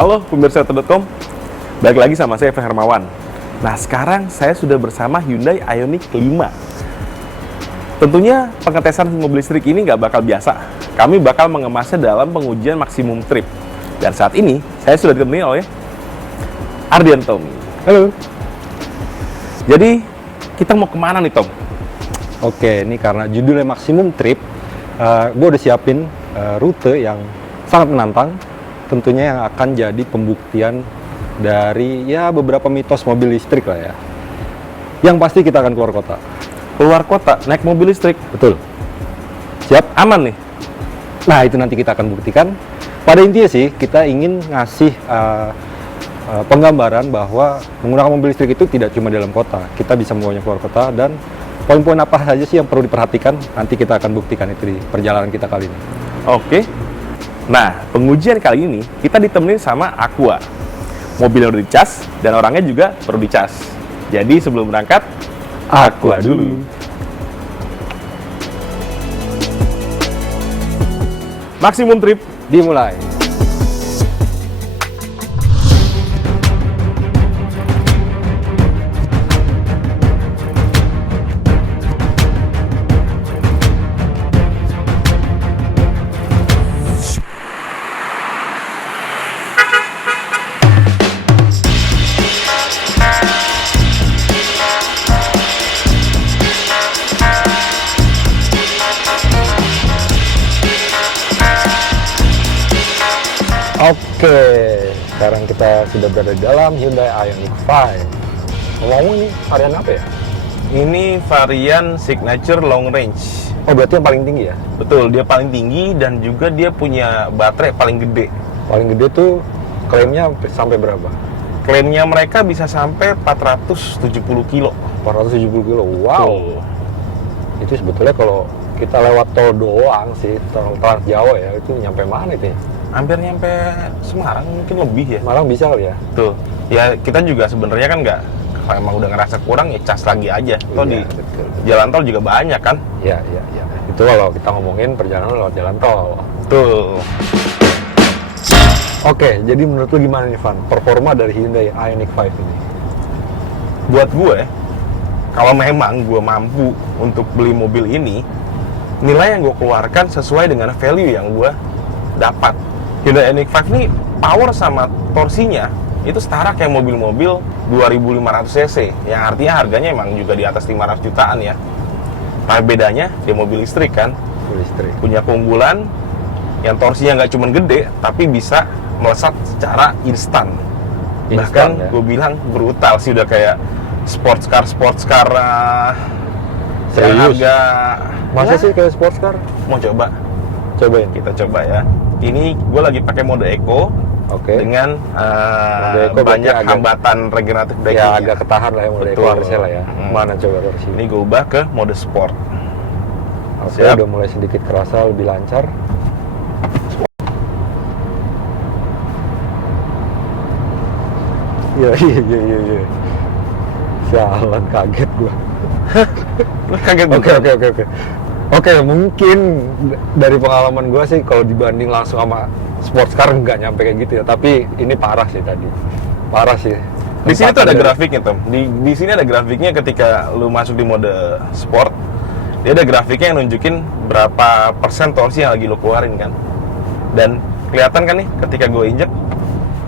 Halo pemirsa Auto.com, balik lagi sama saya Evan Hermawan. Nah sekarang saya sudah bersama Hyundai Ioniq 5. Tentunya pengetesan mobil listrik ini nggak bakal biasa. Kami bakal mengemasnya dalam pengujian maksimum trip. Dan saat ini saya sudah ditemani oleh Ardian Tommy. Halo. Jadi kita mau kemana nih Tom? Oke, ini karena judulnya maksimum trip, gue udah siapin rute yang sangat menantang. Tentunya yang akan jadi pembuktian dari ya beberapa mitos mobil listrik lah ya. Yang pasti kita akan keluar kota. Keluar kota, naik mobil listrik. Betul. Siap? Aman nih? Nah itu nanti kita akan buktikan. Pada intinya sih kita ingin ngasih penggambaran bahwa menggunakan mobil listrik itu tidak cuma dalam kota. Kita bisa membawanya keluar kota dan poin-poin apa saja sih yang perlu diperhatikan. Nanti kita akan buktikan itu di perjalanan kita kali ini. Oke. Nah, pengujian kali ini kita ditemenin sama Aqua. Mobilnya udah dicas dan orangnya juga perlu dicas. Jadi sebelum berangkat, Aqua dulu. Maksimum trip Dimulai. Oke, sekarang kita sudah berada di dalam Hyundai Ioniq 5. Ngomong ini varian apa ya? ini varian signature long range. Oh berarti yang paling tinggi ya? Betul, dia paling tinggi dan juga dia punya baterai paling gede. Paling gede tuh klaimnya sampai berapa? Klaimnya mereka bisa sampai 470 kilo. 470 kilo, wow. Tuh. Itu sebetulnya kalau kita lewat tol doang sih, tol Trans Jawa ya, itu nyampe mana itu ya? Hampir nyampe Semarang, mungkin lebih ya. Malang bisa kali ya? Tuh, ya kita juga sebenarnya kan nggak, kalau emang udah ngerasa kurang ya cas lagi aja. Toh di Iya, betul. jalan tol juga banyak kan. Iya. Itu kalau kita ngomongin perjalanan lewat jalan tol. Tuh, Oke, jadi menurut lu gimana nih Van, performa dari Hyundai Ioniq 5 ini? buat gue, kalau memang gue mampu untuk beli mobil ini, nilai yang gue keluarkan sesuai dengan value yang gue dapat. Hyundai Ioniq 5 ini power sama torsinya itu setara kayak mobil-mobil 2500 cc, yang artinya harganya emang juga di atas 500 jutaan ya. Tapi bedanya dia mobil listrik kan, Mobil listrik. punya keunggulan yang torsinya nggak cuma gede, tapi bisa melesat secara instan. Bahkan ya? gue bilang brutal sih, udah kayak sports car yang Serius? harga. Masa Ya, sih kayak sports car? mau coba? Cobain. Kita coba ya. Ini gue lagi pakai mode Eco Oke. dengan Mode Eco banyak berarti agak- hambatan regeneratif braking. Ya agak ketahan lah ya mulai Betul. harusnya lah ya. Mana coba dari sini? Ini gue ubah ke mode sport. Oke, Siap. udah mulai sedikit kerasa lebih lancar. Iya. Sialan, kaget gua. Kaget Oke. Oke, mungkin dari pengalaman gua sih kalau dibanding langsung sama sports car nggak nyampe kayak gitu ya. Tapi ini parah sih tadi. Parah sih. Di sini tuh ada Tempatan grafiknya Tom. Di sini ada grafiknya ketika lu masuk di mode sport. Dia ada grafiknya yang nunjukin berapa persen torsi yang lagi lu keluarin kan. Dan kelihatan kan nih ketika gue injek.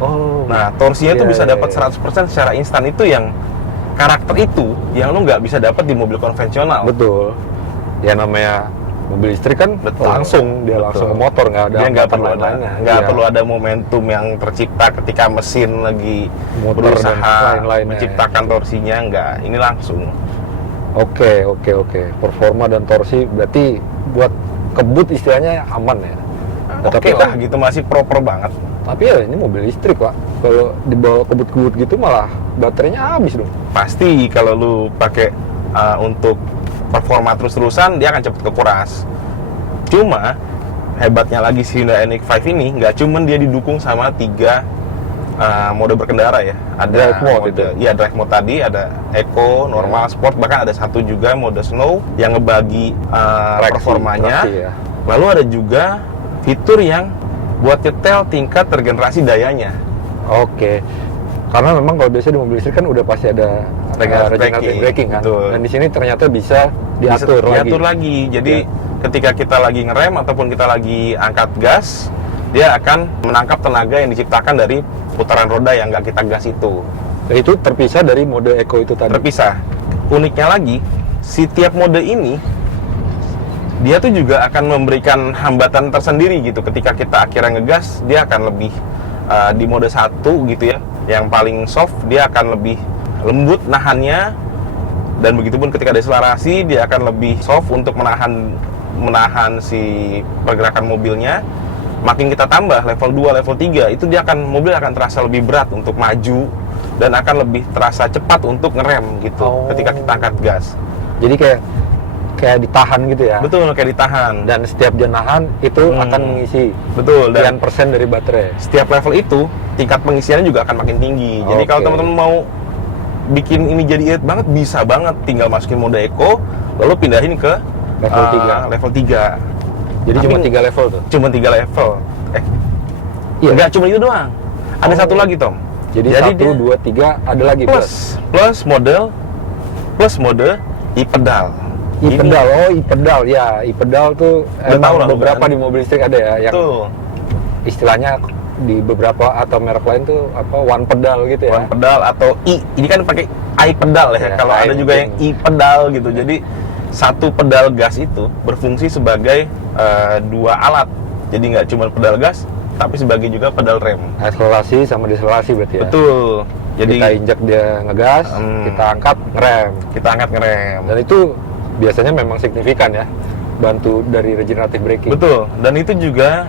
Oh. Nah, torsinya tuh Iya, bisa iya, dapat iya. 100% secara instan. Itu yang karakter itu yang lu nggak bisa dapat di mobil konvensional. Betul. Ya namanya mobil listrik kan Betul. langsung dia Betul. langsung ke motor, nggak ada Dia nggak hambatan perlu ada, lain-lainnya. nggak Iya. perlu ada momentum yang tercipta ketika mesin lagi Motor dan berusaha lain-lainnya. menciptakan torsinya. Nggak, ini langsung. Oke. Performa dan torsi berarti buat kebut istilahnya aman ya. Oke lah, gitu masih proper banget. Tapi ya ini mobil listrik Pak. Kalau dibawa kebut-kebut gitu malah baterainya habis dong. Pasti kalau lu pakai untuk performa terus-terusan dia akan cepet kekuras. Cuma hebatnya lagi si Hyundai Ioniq 5 ini nggak cuman dia didukung sama 3 mode berkendara ya. Ada Drive mode itu? Iya, drive mode tadi, ada Eco, normal, sport, bahkan ada satu juga mode snow yang ngebagi performanya. traksi ya. Lalu ada juga fitur yang buat nyetel tingkat regenerasi dayanya. Oke. Karena memang kalau biasa di mobil listrik kan udah pasti ada regenerative braking kan. Betul. Dan di sini ternyata bisa diatur lagi. Jadi ketika kita lagi ngerem ataupun kita lagi angkat gas, dia akan menangkap tenaga yang diciptakan dari putaran roda yang nggak kita gas itu. Dan itu terpisah dari mode eco itu tadi. Terpisah. Uniknya lagi, setiap mode ini dia tuh juga akan memberikan hambatan tersendiri gitu. Ketika kita akhirnya ngegas, dia akan lebih di mode 1 gitu ya, yang paling soft, dia akan lebih lembut nahannya, dan begitupun ketika deselerasi dia akan lebih soft untuk menahan si pergerakan mobilnya. Makin kita tambah level 2, level 3, itu mobil akan terasa lebih berat untuk maju dan akan lebih terasa cepat untuk ngerem gitu ketika kita angkat gas. Jadi kayak ditahan gitu ya. Betul, kayak ditahan. Dan setiap dia nahan itu akan mengisi betul, dan sekian persen dari baterai. Setiap level itu tingkat pengisiannya juga akan makin tinggi. Jadi kalau teman-teman mau bikin ini jadi irit banget, bisa banget, tinggal masukin mode eco lalu pindahin ke level 3. Level 3. Jadi cuma 3 level tuh. Cuma 3 level. Iya. Enggak cuma itu doang. Ada satu lagi, Tom. Jadi 1, 2, 3 ada lagi plus mode e-pedal. E-pedal, e-pedal ya, e-pedal tuh emang beberapa di mobil listrik ada ya, yang istilahnya di beberapa atau merek lain tuh one pedal gitu ya. One pedal atau ini kan pakai i-pedal ya. Kalau ada juga yang e-pedal gitu. Jadi satu pedal gas itu berfungsi sebagai 2 alat. Jadi nggak cuma pedal gas, tapi sebagai juga pedal rem. Akselerasi sama deselerasi berarti ya. Betul. Jadi kita injak dia ngegas, kita angkat ngerem. Dan itu biasanya memang signifikan ya, bantu dari regenerative braking. Betul, dan itu juga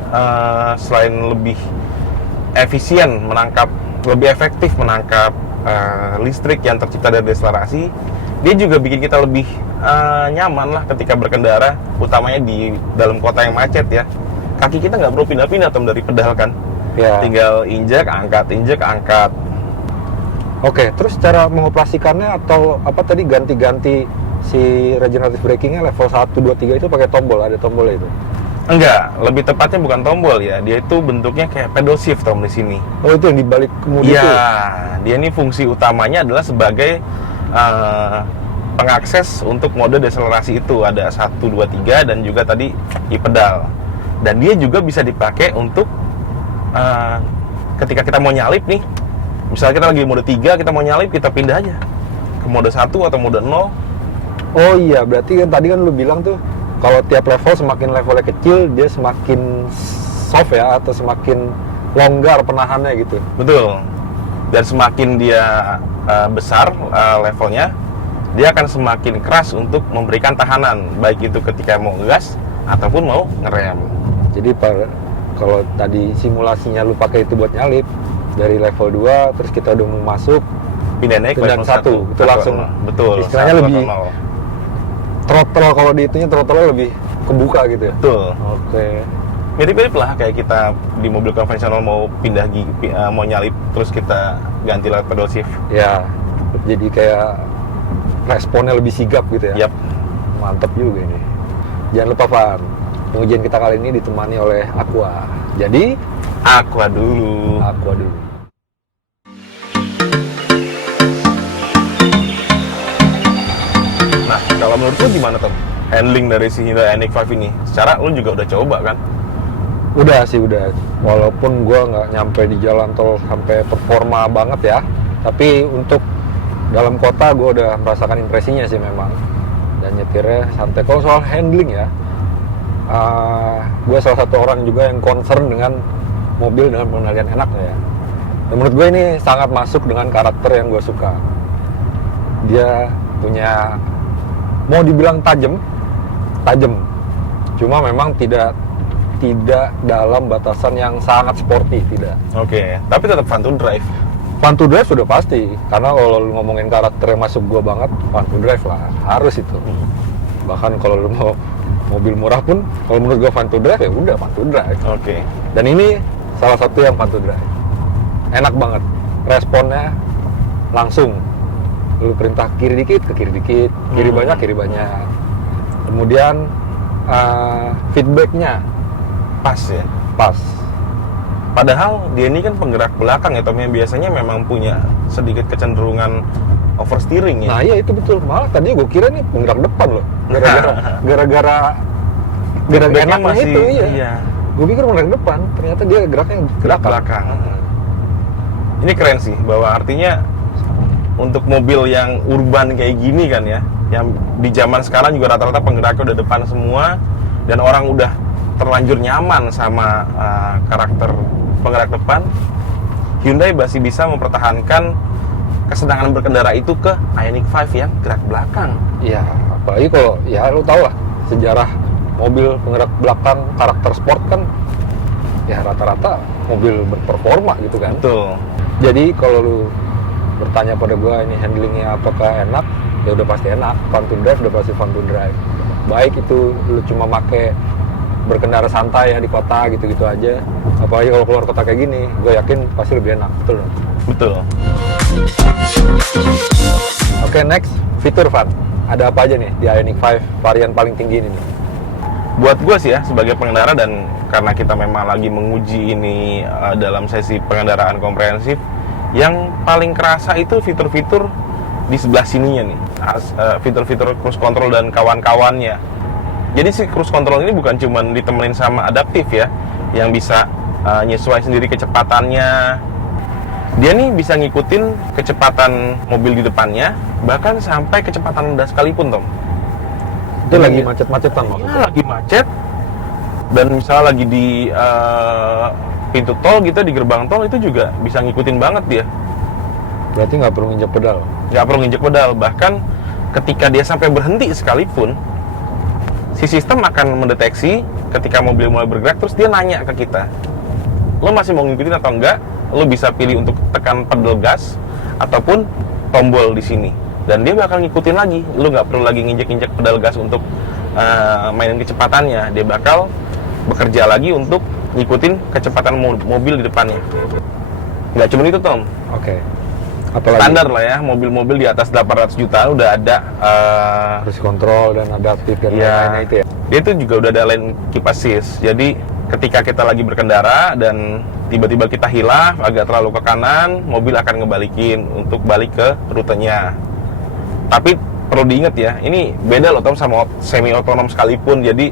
selain lebih efisien lebih efektif menangkap listrik yang tercipta dari deselerasi, dia juga bikin kita lebih nyaman lah ketika berkendara, utamanya di dalam kota yang macet ya. Kaki kita nggak perlu pindah-pindah dari pedal kan, tinggal injek, angkat. Oke, terus cara mengoperasikannya atau tadi ganti-ganti si regenerative brakingnya level 1, 2, 3 itu pakai tombol, ada tombolnya itu? Enggak, lebih tepatnya bukan tombol ya, dia itu bentuknya kayak pedal shift Tom di sini. Oh, itu yang dibalik kemudi itu? Iya, dia ini fungsi utamanya adalah sebagai pengakses untuk mode deselerasi itu, ada 1, 2, 3 dan juga tadi e-pedal. Dan dia juga bisa dipakai untuk ketika kita mau nyalip nih, misalnya kita lagi mode 3, kita mau nyalip, kita pindah aja ke mode 1 atau mode 0. Oh iya, berarti kan tadi kan lu bilang tuh kalau tiap level semakin levelnya kecil dia semakin soft ya, atau semakin longgar penahannya gitu. Betul. Dan semakin dia besar levelnya, dia akan semakin keras untuk memberikan tahanan, baik itu ketika mau gas ataupun mau ngerem. Jadi kalau tadi simulasinya lu pakai itu buat nyalip dari level 2, terus kita udah mau masuk pindah naik ke level 1 itu langsung betul, istilahnya lebih throttle, kalau dihitungnya throttle lebih kebuka gitu ya. Betul. Oke. Mirip-mirip lah kayak kita di mobil konvensional mau pindah gigi, mau nyalip terus kita ganti lewat pedal shift. Ya. Jadi kayak responnya lebih sigap gitu ya. Yap. Mantap juga ini. Jangan lupa Pak, pengujian kita kali ini ditemani oleh Aqua. Jadi Aqua dulu. Nah, kalau menurut lu gimana Tom? Handling dari si Hyundai Ioniq 5 ini? Secara lu juga udah coba kan? Udah. Walaupun gua nggak nyampe di jalan tol sampai performa banget ya, tapi untuk dalam kota gua udah merasakan impresinya sih memang. Dan nyetirnya santai. Kalau soal handling ya, gue salah satu orang juga yang concern dengan mobil dengan pengendalian enak ya. Dan menurut gue ini sangat masuk dengan karakter yang gue suka. Dia punya, mau dibilang tajam, cuma memang tidak dalam batasan yang sangat sporty, tidak. Oke, tapi tetap fun to drive. Fun to drive sudah pasti, karena kalau lu ngomongin karakter yang masuk gue banget, fun to drive lah, harus itu. Bahkan kalau lu mau mobil murah pun, kalau menurut gue fun to drive ya udah fun to drive. Oke. Dan ini salah satu yang fun to drive. Enak banget, responnya langsung. Lu perintah kiri dikit ke kiri dikit, kiri banyak. Kemudian feedbacknya Pas ya? pas. Padahal dia ini kan penggerak belakang ya Tom, yang biasanya memang punya sedikit kecenderungan oversteering ya. Nah iya itu betul. Malah tadi gue kira nih penggerak depan loh. Gara-gara Backnya enaknya itu iya. Gue pikir penggerak depan, ternyata dia geraknya Gerak belakang. Ini keren sih, bahwa artinya untuk mobil yang urban kayak gini kan ya, yang di zaman sekarang juga rata-rata penggeraknya udah depan semua, dan orang udah terlanjur nyaman sama karakter penggerak depan, Hyundai masih bisa mempertahankan kesenangan berkendara itu ke Ioniq 5 yang gerak belakang. Iya, apalagi kalau ya lu tau lah sejarah mobil penggerak belakang karakter sport kan ya rata-rata mobil berperforma gitu kan. Betul. Jadi kalau lu bertanya pada gua ini handlingnya apakah enak, ya udah pasti enak. Fun to drive udah pasti fun to drive. Baik itu lu cuma make berkendara santai ya di kota gitu-gitu aja, apalagi kalau keluar kota kayak gini, gue yakin pasti lebih enak. Betul dong? Betul. Oke, next fitur Van. Ada apa aja nih di Ioniq 5 varian paling tinggi ini nih? Buat gue sih ya, sebagai pengendara, dan karena kita memang lagi menguji ini dalam sesi pengendaraan komprehensif, yang paling kerasa itu fitur-fitur di sebelah sininya nih, fitur-fitur cruise control dan kawan-kawannya. Jadi si cruise control ini bukan cuma ditemenin sama adaptif ya, yang bisa nyesuai sendiri kecepatannya. Dia nih bisa ngikutin kecepatan mobil di depannya, bahkan sampai kecepatan rendah sekalipun, Tom. Itu lagi macet-macetan maksudnya? Ya, lagi macet, dan misalnya lagi di pintu tol gitu, di gerbang tol, itu juga bisa ngikutin banget dia. Berarti nggak perlu nginjek pedal? Nggak perlu nginjek pedal, bahkan ketika dia sampai berhenti sekalipun, si sistem akan mendeteksi ketika mobil mulai bergerak, terus dia nanya ke kita, lo masih mau ngikutin atau enggak? Lo bisa pilih untuk tekan pedal gas ataupun tombol di sini, dan dia bakal ngikutin lagi. Lo nggak perlu lagi nginjek-injek pedal gas untuk mainin kecepatannya. Dia bakal bekerja lagi untuk ngikutin kecepatan mobil di depannya. Nggak cuma itu, Tom. Oke. Apalagi? Standar lah ya, mobil-mobil di atas 800 jutaan udah ada cruise control dan adaptif dan lain-lainnya itu ya? Dia itu juga udah ada lane keep assist. Jadi ketika kita lagi berkendara dan tiba-tiba kita hilaf agak terlalu ke kanan, mobil akan ngebalikin untuk balik ke rutenya. Tapi perlu diingat ya, ini beda loh Tom sama semi otonom sekalipun. Jadi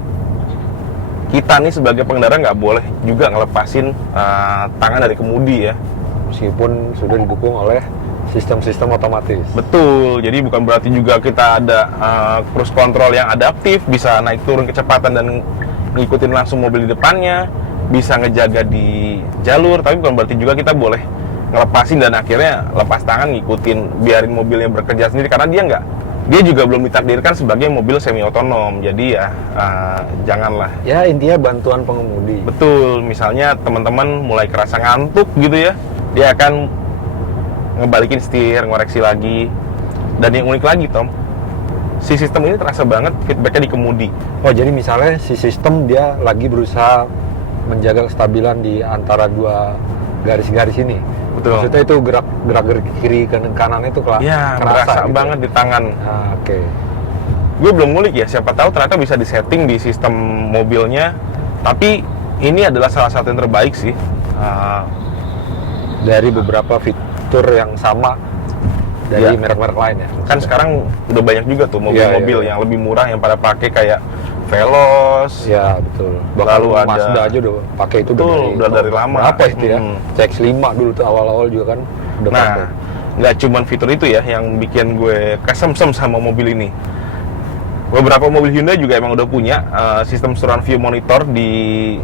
kita nih sebagai pengendara nggak boleh juga ngelepasin tangan dari kemudi ya, meskipun sudah didukung oleh sistem-sistem otomatis. Betul, jadi bukan berarti juga kita ada cruise control yang adaptif, bisa naik turun kecepatan dan ngikutin langsung mobil di depannya, bisa ngejaga di jalur, tapi bukan berarti juga kita boleh ngelepasin dan akhirnya lepas tangan ngikutin, biarin mobilnya bekerja sendiri, karena dia juga belum ditakdirkan sebagai mobil semi otonom. Jadi ya janganlah. Ya intinya bantuan pengemudi. Betul, misalnya teman-teman mulai kerasa ngantuk gitu ya, dia akan ngebalikin setir, ngoreksi lagi. Dan yang unik lagi Tom, si sistem ini terasa banget feedbacknya di kemudi. Oh jadi misalnya si sistem dia lagi berusaha menjaga kestabilan di antara dua garis-garis ini. Betul. Maksudnya itu gerak kiri ke kanan itu ya, kerasa gitu banget di tangan. Oke. Gue belum ngulik ya, siapa tahu ternyata bisa disetting di sistem mobilnya. Tapi ini adalah salah satu yang terbaik sih. Dari beberapa fitur yang sama dari merek-merek lain ya. Kan sekarang udah banyak juga tuh mobil-mobil yang lebih murah yang pada pakai kayak Veloz. Ya betul. Lalu ada Mazda aja udah pakai itu. Udah dari lama. Apa itu ya? CX-5 dulu tuh awal-awal juga kan udah pakai. Nggak cuman fitur itu ya yang bikin gue kesemsem sama mobil ini. Beberapa mobil Hyundai juga emang udah punya sistem surround view monitor di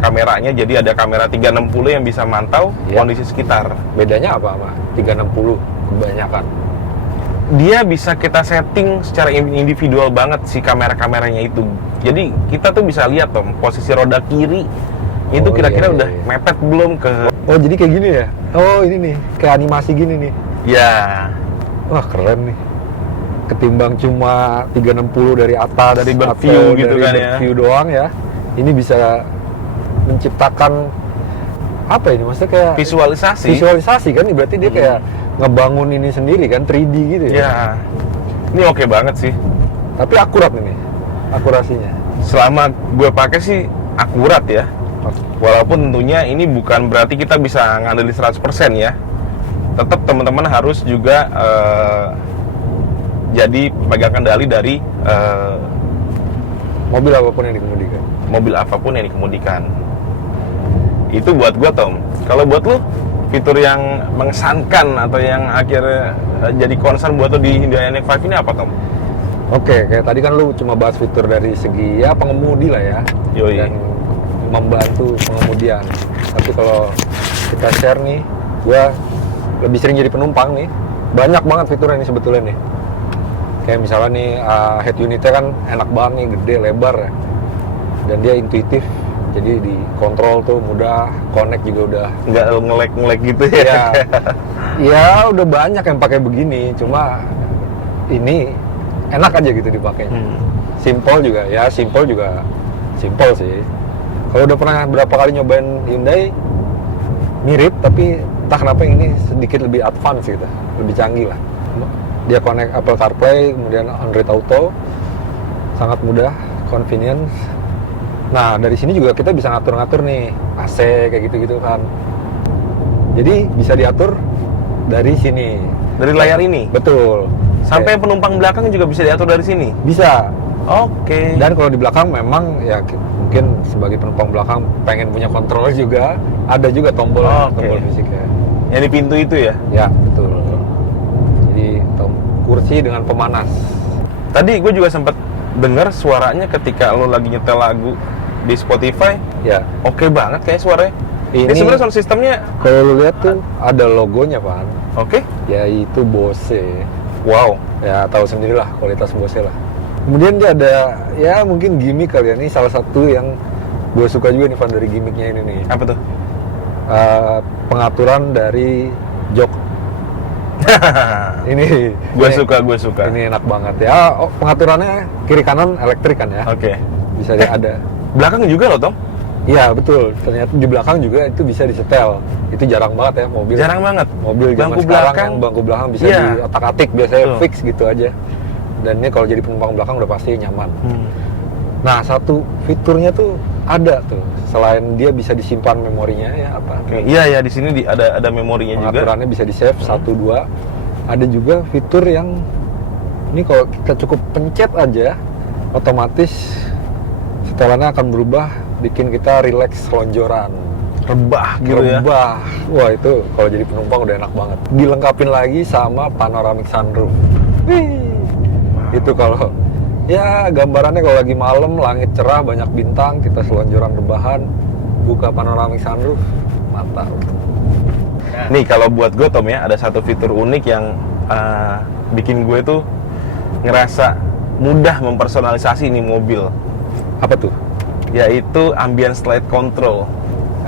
kameranya. Jadi ada kamera 360 yang bisa mantau kondisi sekitar. Bedanya apa sama 360 kebanyakan? Dia bisa kita setting secara individual banget si kamera-kameranya itu. Jadi kita tuh bisa lihat Tom, posisi roda kiri itu kira-kira udah mepet belum ke. Oh jadi kayak gini ya? Oh ini nih, kayak animasi gini nih. Ya. Wah keren nih. Ketimbang cuma 360 dari atas, dari bird view gitu kan ya. View doang ya. Ini bisa menciptakan apa ini? Maksudnya kayak visualisasi kan? Berarti dia kayak ngebangun ini sendiri kan, 3D gitu ya? Ya, ini oke banget sih. Tapi akurat ini, akurasinya. Selama gue pakai sih akurat ya. Walaupun tentunya ini bukan berarti kita bisa ngandelin 100% ya. Tetap teman-teman harus juga jadi pegang kendali dari mobil apapun yang dikemudikan. mobil apapun yang dikemudikan. Itu buat gua, Tom. Kalau buat lu, fitur yang mengesankan atau yang akhirnya jadi concern buat lu di Hyundai Ioniq 5 ini apa, Tom? Oke, kayak tadi kan lu cuma bahas fitur dari segi ya pengemudi lah ya. Yoi. Dan membantu pengemudian. Tapi kalau kita share nih, gua lebih sering jadi penumpang nih. Banyak banget fiturnya nih sebetulnya nih. Kayak misalnya nih head unitnya kan enak banget nih, gede, lebar ya. Dan dia intuitif. Jadi dikontrol tuh mudah, connect juga udah. Nggak ngelek-ngelek gitu ya? Ya, ya udah banyak yang pakai begini. Cuma ini enak aja gitu dipakai. Simple juga, ya simple juga, simple sih. Kalau udah pernah berapa kali nyobain Hyundai, mirip tapi entah kenapa ini sedikit lebih advance gitu, lebih canggih lah. Dia connect Apple CarPlay, kemudian Android Auto, sangat mudah, convenience. Nah dari sini juga kita bisa ngatur-ngatur nih AC kayak gitu-gitu kan. Jadi bisa diatur dari sini. Dari layar ini? Betul. Sampai penumpang belakang juga bisa diatur dari sini? Bisa. Oke. Dan kalau di belakang memang ya mungkin sebagai penumpang belakang pengen punya kontrol juga, ada juga tombol tombol fisiknya. Yang di pintu itu ya? Ya betul. Jadi kursi dengan pemanas. Tadi gue juga sempat dengar suaranya ketika lo lagi nyetel lagu di Spotify. Ya. Oke banget kayak suaranya. Ini Ini sebenarnya sound sistemnya. kalau lu lihat tuh ada logonya Pan. Oke. Yaitu Bose. Wow. Ya tahu sendirilah kualitas Bose lah. Kemudian dia ada ya mungkin gimmick kali ya. Ini salah satu yang gue suka juga nih Van dari gimmicknya ini nih. Apa tuh? Pengaturan dari jok. Ini Gue suka. Ini enak banget ya. Oh, pengaturannya kiri kanan elektrik kan ya. Oke. Bisa ada. Belakang juga loh, Tom? Iya betul. Ternyata di belakang juga itu bisa disetel. Itu jarang banget ya mobil. Jarang banget. Mobil zaman Bangku sekarang belakang. yang bangku belakang bisa Iya. diotak-atik biasanya Betul. fix gitu aja. Dan ini kalau jadi penumpang belakang udah pasti nyaman. Nah satu fiturnya tuh ada tuh. Selain dia bisa disimpan memorinya ya apa? Oke. Iya ya, di sini ada memorinya juga. Pengaturannya bisa di save 1, 2. Ada juga fitur yang ini kalau kita cukup pencet aja, otomatis setelannya akan berubah, bikin kita relax selonjoran. Rebah gitu ya. Rebah. Wah itu kalau jadi penumpang udah enak banget. Dilengkapin lagi sama panoramic sunroof. Wih. Itu kalau ya gambarannya kalau lagi malam, langit cerah, banyak bintang, kita selonjoran rebahan, buka panoramic sunroof, mantap. Nih kalau buat gue, Tom ya, ada satu fitur unik yang bikin gue tuh ngerasa mudah mempersonalisasi ini mobil. Apa tuh? Yaitu ambient slide control.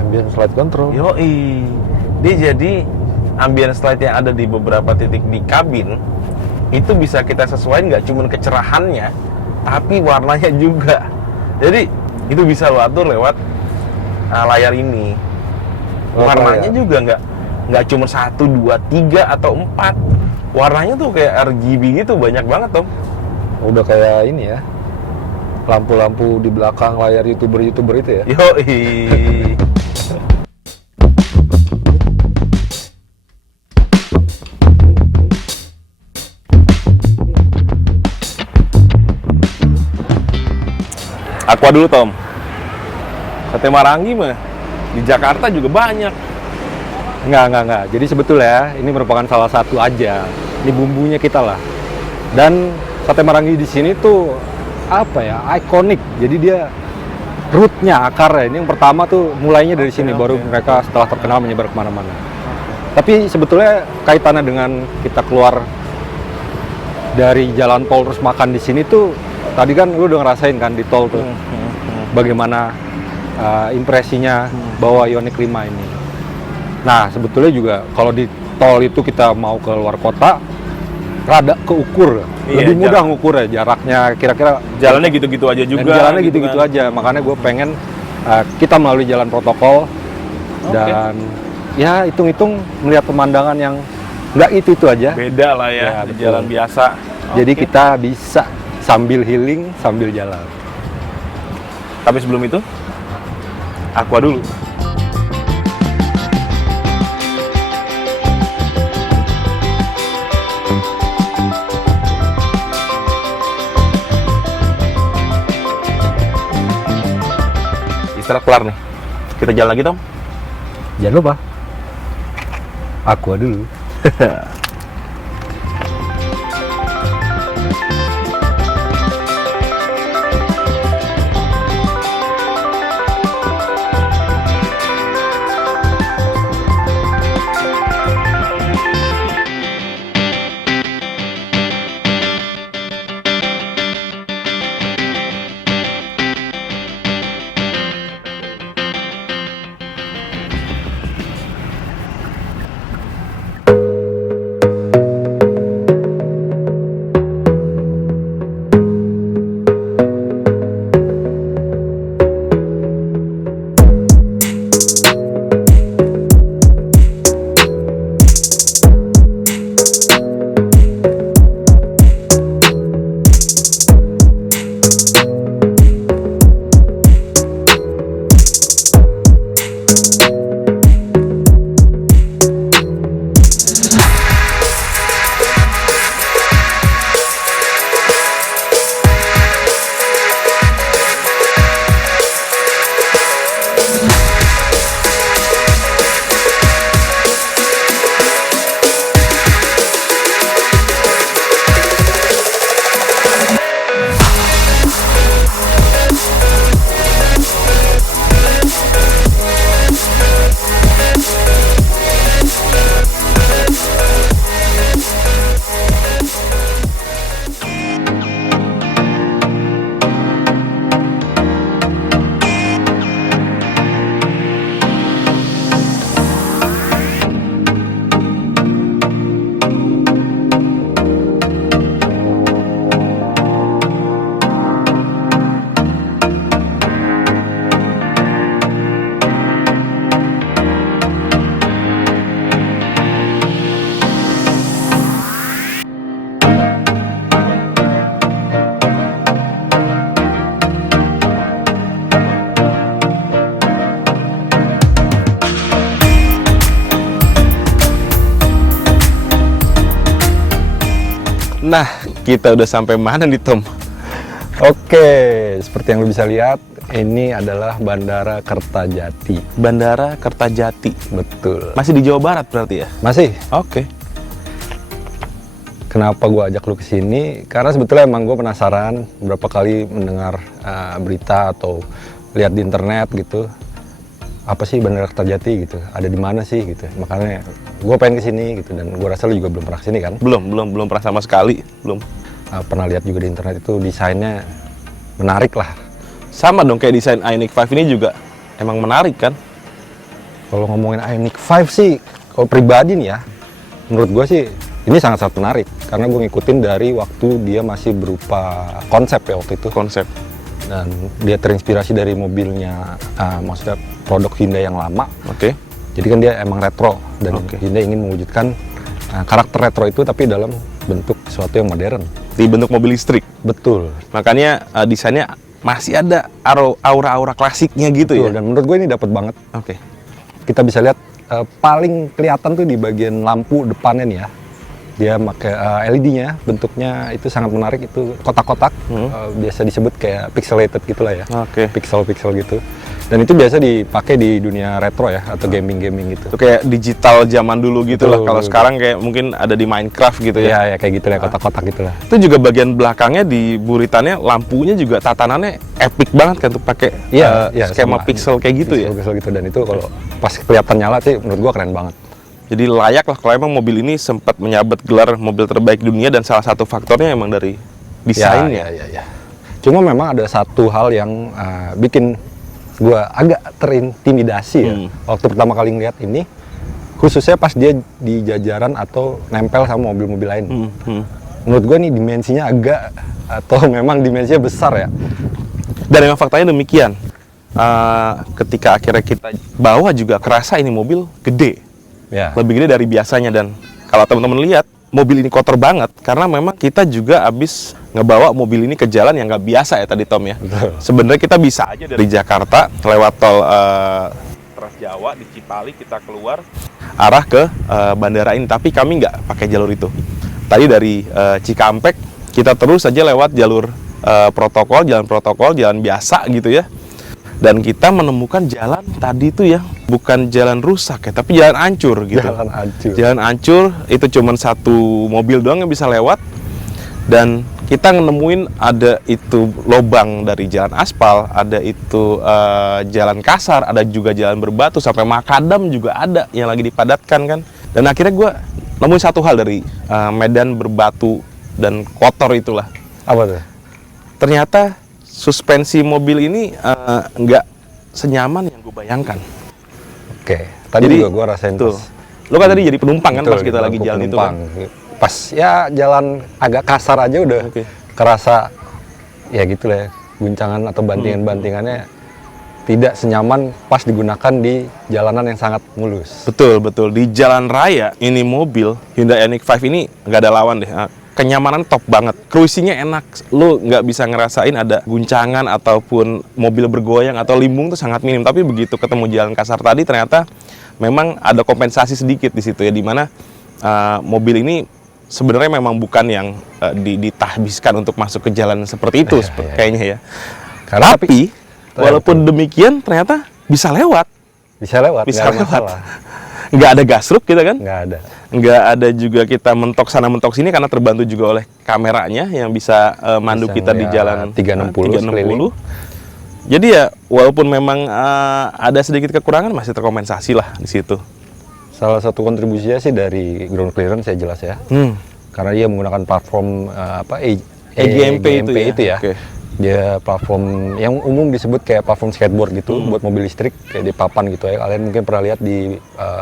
Ambient slide control. Yoi. Dia jadi ambient slide yang ada di beberapa titik di kabin itu bisa kita sesuaikan, nggak cuma kecerahannya, tapi warnanya juga. Jadi itu bisa lo atur lewat layar ini. Warnanya juga nggak cuma 1, 2, 3 atau 4. Warnanya tuh kayak RGB gitu, banyak banget, Tom. Udah kayak ini ya, lampu-lampu di belakang layar youtuber itu ya. Yoi. Aqua dulu, Tom. Sate Marangi mah di Jakarta juga banyak. Enggak. Jadi sebetulnya ini merupakan salah satu aja. Ini bumbunya kita lah. Dan sate Marangi di sini tuh apa ya? Ikonik. Jadi dia rootnya, akarnya. Ini yang pertama tuh mulainya dari sini. Baru mereka setelah terkenal menyebar kemana-mana. Tapi sebetulnya kaitannya dengan kita keluar dari jalan tol terus makan di sini tuh, tadi kan lu udah ngerasain kan di tol tuh bagaimana impresinya bawa Ioniq 5 ini. Nah sebetulnya juga kalau di tol itu kita mau ke luar kota rada keukur, lebih mudah ngukur ya jaraknya, kira-kira jalannya gitu-gitu aja juga. Dan jalannya gitu-gitu aja, makanya gue pengen kita melalui jalan protokol dan ya hitung-hitung melihat pemandangan yang nggak itu aja. Beda lah ya, di jalan biasa. Jadi kita bisa sambil healing sambil jalan. Tapi sebelum itu Aqua dulu. Istirahat kelar nih. Kita jalan lagi, Tom. Jangan lupa, Aqua dulu. Nah, kita udah sampai mana nih, Tom? Oke, seperti yang lu bisa lihat, ini adalah Bandara Kertajati. Bandara Kertajati. Betul. Masih di Jawa Barat berarti ya? Masih. Oke. Kenapa gue ajak lu ke sini? Karena sebetulnya emang gue penasaran beberapa kali mendengar berita atau lihat di internet gitu. Apa sih Bandara Kertajati gitu? Ada di mana sih gitu? Makanya gue pengen ke sini gitu, dan gue rasa lu juga belum pernah kesini kan? Belum pernah sama sekali. Belum. Pernah lihat juga di internet, itu desainnya menarik lah. Sama dong kayak desain Ioniq 5 ini juga emang menarik kan? Kalau ngomongin Ioniq 5 sih, kalau pribadi nih ya, menurut gue sih ini sangat-sangat menarik. Karena gue ngikutin dari waktu dia masih berupa konsep ya waktu itu. Konsep. Dan dia terinspirasi dari mobilnya, maksudnya produk Hyundai yang lama. Oke. Jadi kan dia emang retro, dan Oke. Hyundai ingin mewujudkan karakter retro itu tapi dalam bentuk sesuatu yang modern. Di bentuk mobil listrik. Betul. Makanya desainnya masih ada aura-aura klasiknya gitu. Betul. Ya. Dan menurut gue ini dapat banget. Oke. Kita bisa lihat paling kelihatan tuh di bagian lampu depannya nih ya. Dia pakai LED-nya, bentuknya itu sangat menarik, itu kotak-kotak, biasa disebut kayak pixelated gitulah ya. Oke. Pixel-pixel gitu. Dan itu biasa dipakai di dunia retro ya, atau gaming-gaming gitu. Itu kayak digital zaman dulu gitu lah. Betul, Kalau betul. sekarang kayak mungkin ada di Minecraft gitu ya. Ya, ya kayak gitu lah, kotak-kotak gitulah. Itu juga bagian belakangnya di buritannya lampunya juga tatanannya epic banget kan tuh pakai Iya, skema sama. pixel kayak gitu ya. Pixel gitu, dan itu kalau pas kelihatan nyala sih menurut gua keren banget. Jadi layak lah kalau emang mobil ini sempat menyabet gelar mobil terbaik dunia, dan salah satu faktornya emang dari desainnya. Ya. Cuma memang ada satu hal yang bikin gua agak terintimidasi ya. Waktu pertama kali ngeliat ini, khususnya pas dia di jajaran atau nempel sama mobil-mobil lain. Menurut gua nih dimensinya agak, atau memang dimensinya besar ya. Dan memang faktanya demikian. Ketika akhirnya kita bawa juga kerasa ini mobil gede. Ya. Lebih gede dari biasanya, dan kalau teman-teman lihat mobil ini kotor banget karena memang kita juga habis ngebawa mobil ini ke jalan yang nggak biasa ya tadi Tom ya. Sebenarnya kita bisa aja dari Jakarta lewat tol Trans Jawa di Cipali kita keluar arah ke bandara ini, tapi kami nggak pakai jalur itu. Tadi dari Cikampek kita terus saja lewat jalur jalan protokol, jalan biasa gitu ya. Dan kita menemukan jalan tadi itu ya bukan jalan rusak ya, tapi jalan hancur gitu. Jalan hancur. Jalan hancur, itu cuma satu mobil doang yang bisa lewat. Dan kita nemuin ada itu lobang dari jalan aspal, ada itu jalan kasar, ada juga jalan berbatu, sampai makadam juga ada yang lagi dipadatkan kan. Dan akhirnya gue nemuin satu hal dari medan berbatu dan kotor itulah. Apa tuh? Ternyata suspensi mobil ini nggak senyaman yang gue bayangkan. Oke, tadi Jadi, juga gue rasain tuh. pas. Lo kan tadi jadi penumpang kan Betul, pas kita lagi bangku jalan itu penumpang. kan? Pas ya jalan agak kasar aja udah Oke. kerasa ya gitu lah ya, guncangan atau bantingan-bantingannya tidak senyaman pas digunakan di jalanan yang sangat mulus. Betul, betul. Di jalan raya, ini mobil Hyundai Ioniq 5 ini nggak ada lawan deh. Kenyamanan top banget. Cruisingnya enak. Lo nggak bisa ngerasain ada guncangan ataupun mobil bergoyang atau limbung tuh sangat minim. Tapi begitu ketemu jalan kasar tadi, ternyata memang ada kompensasi sedikit di situ ya. Dimana mobil ini sebenarnya memang bukan yang ditahbiskan untuk masuk ke jalan seperti itu, kayaknya ya. Karena Tapi walaupun demikian ternyata bisa lewat. bisa lewat, Bisa nggak ada lewat. masalah. Nggak ada gasruk gitu kan? Nggak ada. Nggak ada juga kita mentok sana mentok sini karena terbantu juga oleh kameranya yang bisa mandu Bisa kita di ngeliat jalan 360 sekeliling. Jadi ya walaupun memang ada sedikit kekurangan masih terkompensasi lah di situ. Salah satu kontribusinya sih dari ground clearance saya jelas ya. Karena dia menggunakan platform EGMP itu ya? Oke. Dia platform yang umum disebut kayak platform skateboard gitu buat mobil listrik kayak di papan gitu ya. Kalian mungkin pernah lihat di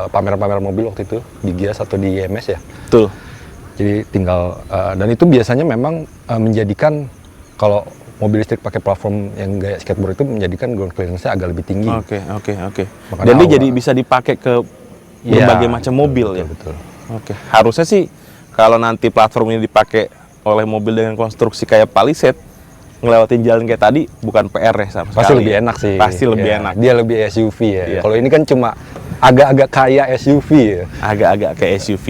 pameran-pameran mobil waktu itu di Gias atau di IMS ya. Betul. Jadi tinggal dan itu biasanya memang menjadikan kalau mobil listrik pakai platform yang gaya skateboard itu menjadikan ground clearance-nya agak lebih tinggi. Oke. Makanya Dan dia aura- jadi bisa dipakai ke berbagai macam mobil ya. Betul. Oke. Harusnya sih kalau nanti platform ini dipakai oleh mobil dengan konstruksi kayak Palisade, ngelewatin jalan kayak tadi bukan PR ya sama sekali. Pasti lebih enak sih. Pasti lebih Ya, enak. Dia lebih SUV ya. Iya. Kalau ini kan cuma agak-agak kayak SUV ya. Agak-agak kayak SUV.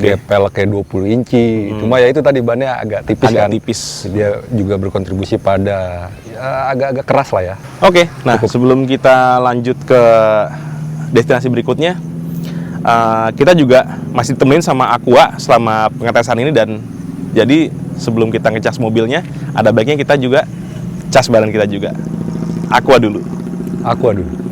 Dia peleknya 20 inci. Cuma ya itu tadi bannya agak tipis Agak kan. tipis. Dia juga berkontribusi pada ya, agak-agak keras lah ya. Oke, nah sebelum kita lanjut ke destinasi berikutnya, kita juga masih temenin sama Aqua selama pengetesan ini dan jadi sebelum kita ngecas mobilnya, ada baiknya kita juga cas badan kita juga. Aqua dulu. Aqua dulu.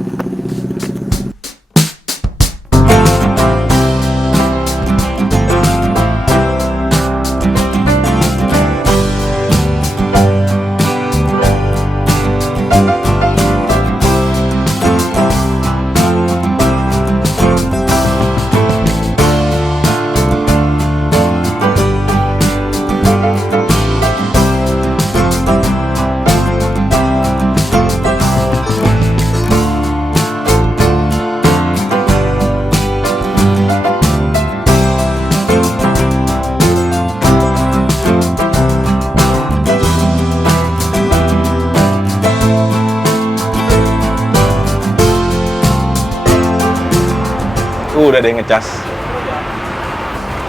Udah ada yang ngecas.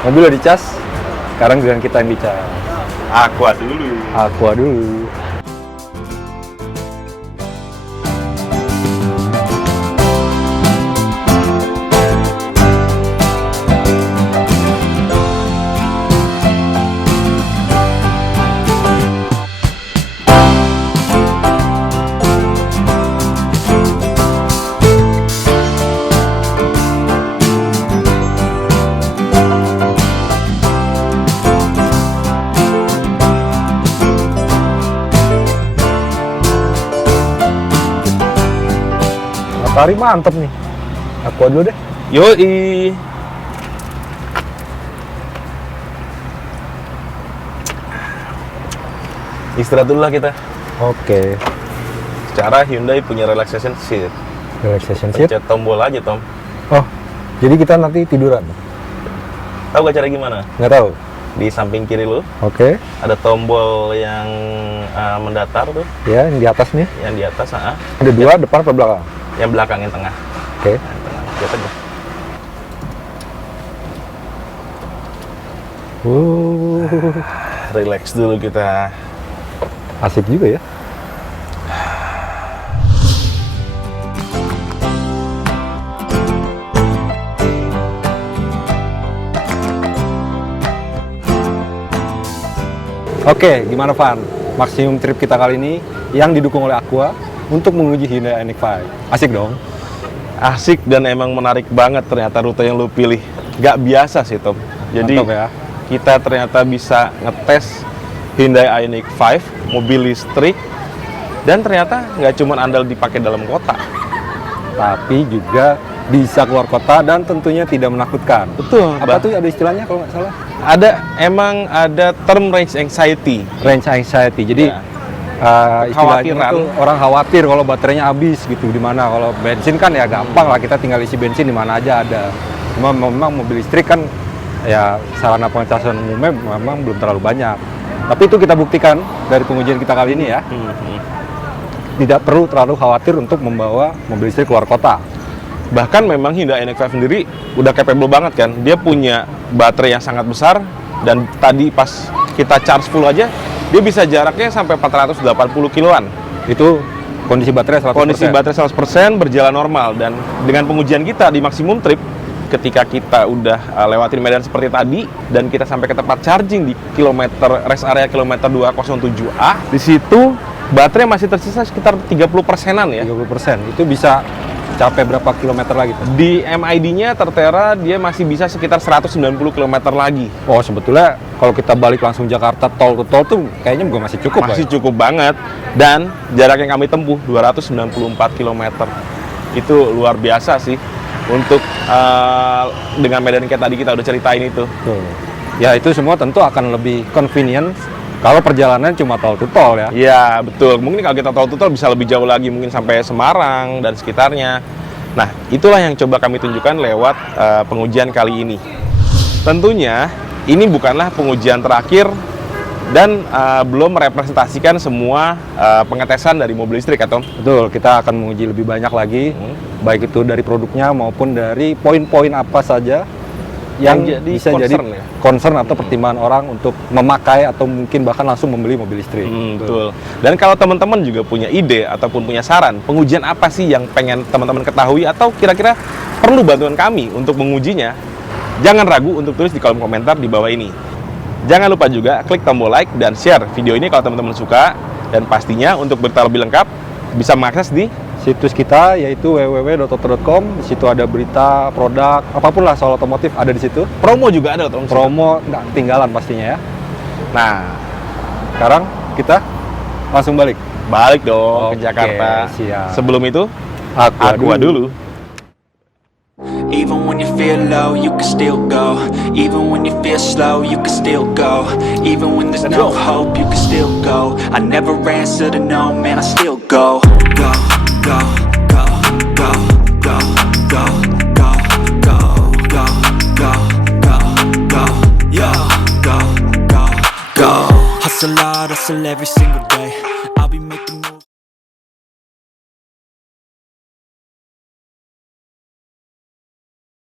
Mobil udah dicas. Sekarang giliran kita yang dicas. Aqua dulu. Aqua dulu. Matahari mantep nih. Aqua dulu deh. Yoi. Istirahat dulu lah kita. Oke. Secara Hyundai punya relaxation seat. Relaxation seat. Pencet tombol aja, Tom. Oh, jadi kita nanti tiduran. Tahu gak cara gimana? Nggak tahu. Di samping kiri lu Oke. ada tombol yang mendatar tuh, Ya, yang di atas nih. yang di atas. Ada dua, depan atau belakang? Yang belakang, yang tengah. Oke. Yang tengah. Lihat aja. Relax dulu kita. Asik juga ya. Oke, gimana Van? Maksimum trip kita kali ini yang didukung oleh Aqua untuk menguji Hyundai Ioniq 5. Asik dong? Asik dan emang menarik banget ternyata rute yang lu pilih. Gak biasa sih Tom. Jadi Mantap ya. kita ternyata bisa ngetes Hyundai Ioniq 5 mobil listrik, dan ternyata nggak cuma andal dipakai dalam kota, Tapi juga bisa keluar kota dan tentunya tidak menakutkan. betul. Apa tuh ada istilahnya kalau nggak salah? Emang ada term range anxiety. Range anxiety. Jadi Ya. istilahnya Kekhawatiran. tuh orang khawatir kalau baterainya habis gitu di mana. Kalau bensin kan ya gampang lah, kita tinggal isi bensin di mana aja ada. Cuma memang mobil listrik kan ya sarana pengecasan umumnya memang belum terlalu banyak. Tapi itu kita buktikan dari pengujian kita kali ini ya. Tidak perlu terlalu khawatir untuk membawa mobil listrik keluar kota. Bahkan memang Hyundai Ioniq 5 sendiri udah capable banget kan. Dia punya baterai yang sangat besar, dan tadi pas kita charge full aja dia bisa jaraknya sampai 480 kiloan. Itu kondisi baterai 100%. Kondisi baterai 100% berjalan normal, dan dengan pengujian kita di maksimum trip, ketika kita udah lewatin medan seperti tadi dan kita sampai ke tempat charging di rest area kilometer 207A, di situ baterai masih tersisa sekitar 30%-an ya. 30%. Itu bisa capai berapa kilometer lagi tuh? Di MID-nya tertera dia masih bisa sekitar 190 km lagi. Oh, sebetulnya kalau kita balik langsung Jakarta tol ke tol tuh kayaknya juga masih cukup Masih lah ya? cukup banget. Dan jarak yang kami tempuh 294 km. Itu luar biasa sih untuk dengan medan kayak tadi kita udah ceritain itu. Betul. Ya itu semua tentu akan lebih convenient kalau perjalanan cuma tol to tol ya. Iya, betul. Mungkin kalau kita tol to tol bisa lebih jauh lagi, mungkin sampai Semarang dan sekitarnya. Nah, itulah yang coba kami tunjukkan lewat pengujian kali ini. Tentunya ini bukanlah pengujian terakhir dan belum merepresentasikan semua pengetesan dari mobil listrik, atau Betul, kita akan menguji lebih banyak lagi, baik itu dari produknya maupun dari poin-poin apa saja yang jadi bisa concern jadi ya? concern atau pertimbangan orang untuk memakai atau mungkin bahkan langsung membeli mobil listrik. Betul. Dan kalau teman-teman juga punya ide ataupun punya saran, pengujian apa sih yang pengen teman-teman ketahui atau kira-kira perlu bantuan kami untuk mengujinya, jangan ragu untuk tulis di kolom komentar di bawah ini. Jangan lupa juga klik tombol like dan share video ini kalau teman-teman suka, dan pastinya untuk berita lebih lengkap bisa mengakses di Situs kita yaitu www.oto.com. Di situ ada berita, produk, apapun lah soal otomotif ada di situ. promo juga ada, Tom. Promo nggak ketinggalan pastinya ya. Nah, Sekarang kita langsung balik. balik dong Oke, ke Jakarta. siap. Sebelum itu, Aqua dulu. Even when you feel low, you can still go. Even when you feel slow, you can still go. Even when there's no hope, you can still go. I never answer to no, man, I still go. Go, go, go, go, go, go, go, go, go, go, go, go, yo, go, go, go. Hustle hard, hustle every single day. I'll be making